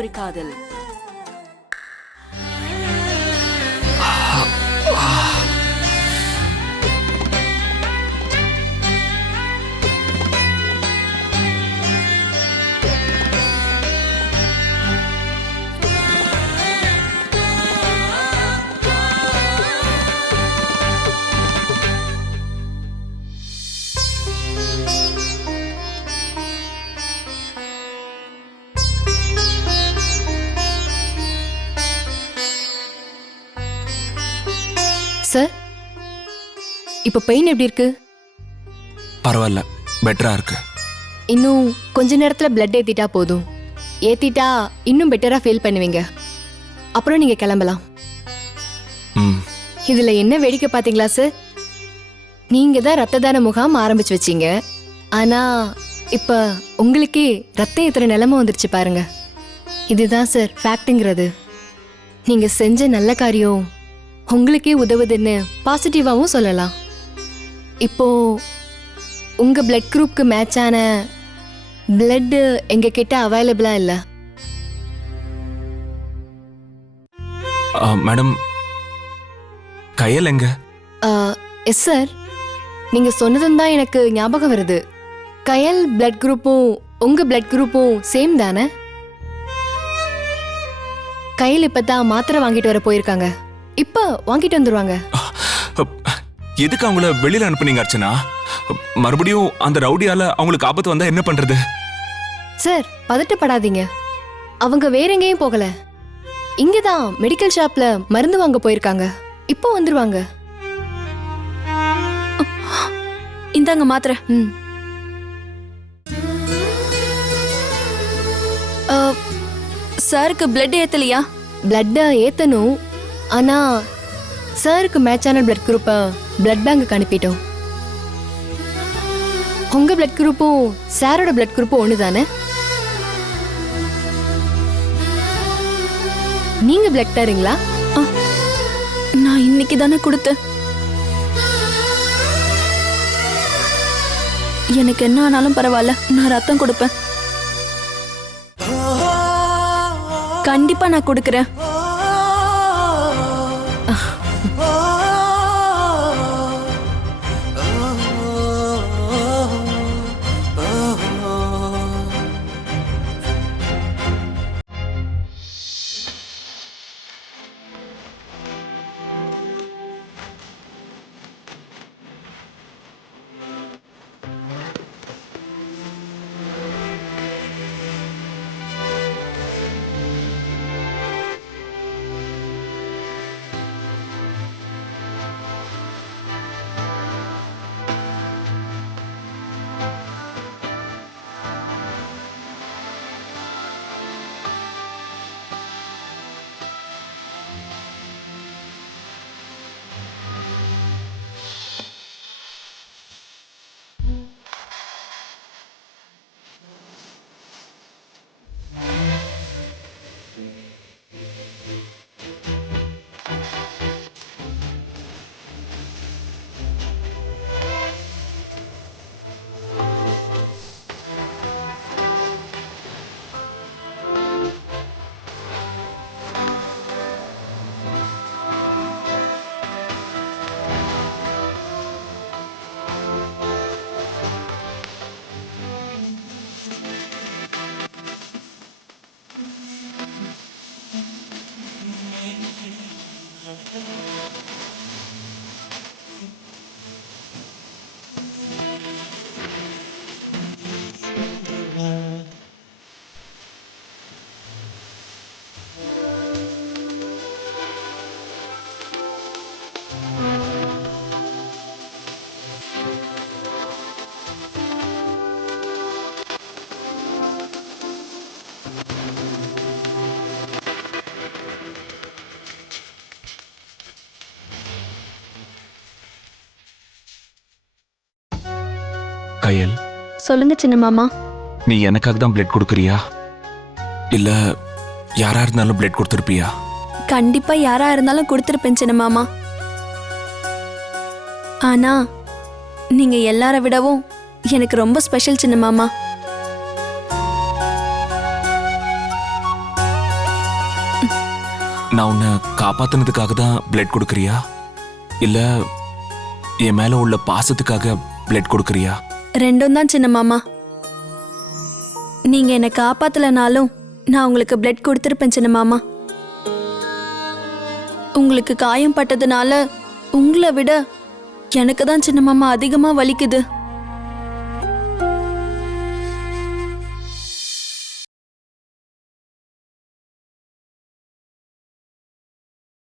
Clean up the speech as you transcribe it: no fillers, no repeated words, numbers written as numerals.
ஒரு காதல். சார், இப்போ பெயின் எப்படி இருக்கு? பரவாயில்ல, பெட்டரா இருக்கு. இன்னும் கொஞ்ச நேரத்துல பிளட் ஏத்திட்டா போதும். ஏத்திட்டா இன்னும் பெட்டரா ஃபீல் பண்ணுவீங்க. அப்புறம் நீங்க கிளம்பலாம். இதுல என்ன வேடிக்கை பாத்தீங்களா சார்? நீங்க தான் ரத்த தான முகாம் ஆரம்பிச்சு வச்சீங்க. ஆனா இப்ப உங்களுக்கே ரத்தம் ஏத்துற நிலைமை வந்துருச்சு பாருங்க. இதுதான் சார் ஃபேக்ட்ங்கிறது. நீங்க செஞ்ச நல்ல காரியம் உங்களுக்கே உதவுதுன்னு பாசிட்டிவாவும் சொல்லலாம். இப்போ உங்க பிளட் குரூப்க்கு மேட்சான பிளட் எங்க கிட்ட அவைலபிளா இல்ல. மேடம், கையல் எங்க? எஸ் சார், நீங்க சொன்னதும் தான் எனக்கு ஞாபகம் வருது. கயல் பிளட் குரூப்பும் உங்க பிளட் குரூப்பும் சேம் தானே? கையில் இப்பதான் மாத்திரை வாங்கிட்டு வர போயிருக்காங்க. இப்ப வாங்கிட்டு வந்துருவாங்க. எதுக்கு அவங்கள வெளியில அனுப்புனீங்க அர்ச்சனா? மறுபடியும் அந்த ரவுடியால அவங்களுக்கு ஆபத்து வந்தா என்ன பண்றது? சார், பதட்டப்படாதீங்க. அவங்க வேற எங்கேயும் போகல. இங்கதான் மெடிக்கல் ஷாப்ல மருந்து வாங்க போயிருக்காங்க. இப்போ வந்துருவாங்க. இந்தாங்க மாத்திரை. சாருக்கு பிளட் ஏத்தலையா? பிளட் ஏத்தணும். ஆனா சாருக்கு மேட்சான பிளட் குரூப்பை பிளட் பேங்க்கு அனுப்பிட்டோம். உங்க பிளட் குரூப்பும் சாரோட பிளட் குரூப்பும் ஒன்று தானே? நீங்க பிளட் தரீங்களா? நான் இன்னைக்கு தானே கொடுத்தேன். எனக்கு என்ன ஆனாலும் பரவாயில்ல, நான் ரத்தம் கொடுப்பேன். கண்டிப்பா நான் கொடுக்கறேன். கையல், சொல்லுங்க சின்ன மாமா. நீ எனக்காக தான் பிளட் கொடுக்கறியா இல்ல யாரா இருந்தாலும் பிளட் கொடுத்திருப்பியா? கண்டிப்பா யாரா இருந்தாலும் கொடுத்திருப்பேன் சின்ன மாமா. ஆனா நீங்க எல்லார விடவும் எனக்கு ரொம்ப ஸ்பெஷல் சின்ன மாமா. நான் உன்னை காப்பாத்துனதுக்காக தான் பிளட் கொடுக்கறியா இல்ல என் மேல உள்ள பாசத்துக்காக பிளட் கொடுக்கறியா? ரெண்டும் தான் சின்ன மாமா. நீங்க என்னை காப்பாத்தலனாலும் நான் உங்களுக்கு பிளட் கொடுத்துருப்பேன் சின்ன மாமா. உங்களுக்கு காயம் பட்டதுனால உங்களை விட எனக்கு தான் சின்ன மாமா அதிகமா வலிக்குது.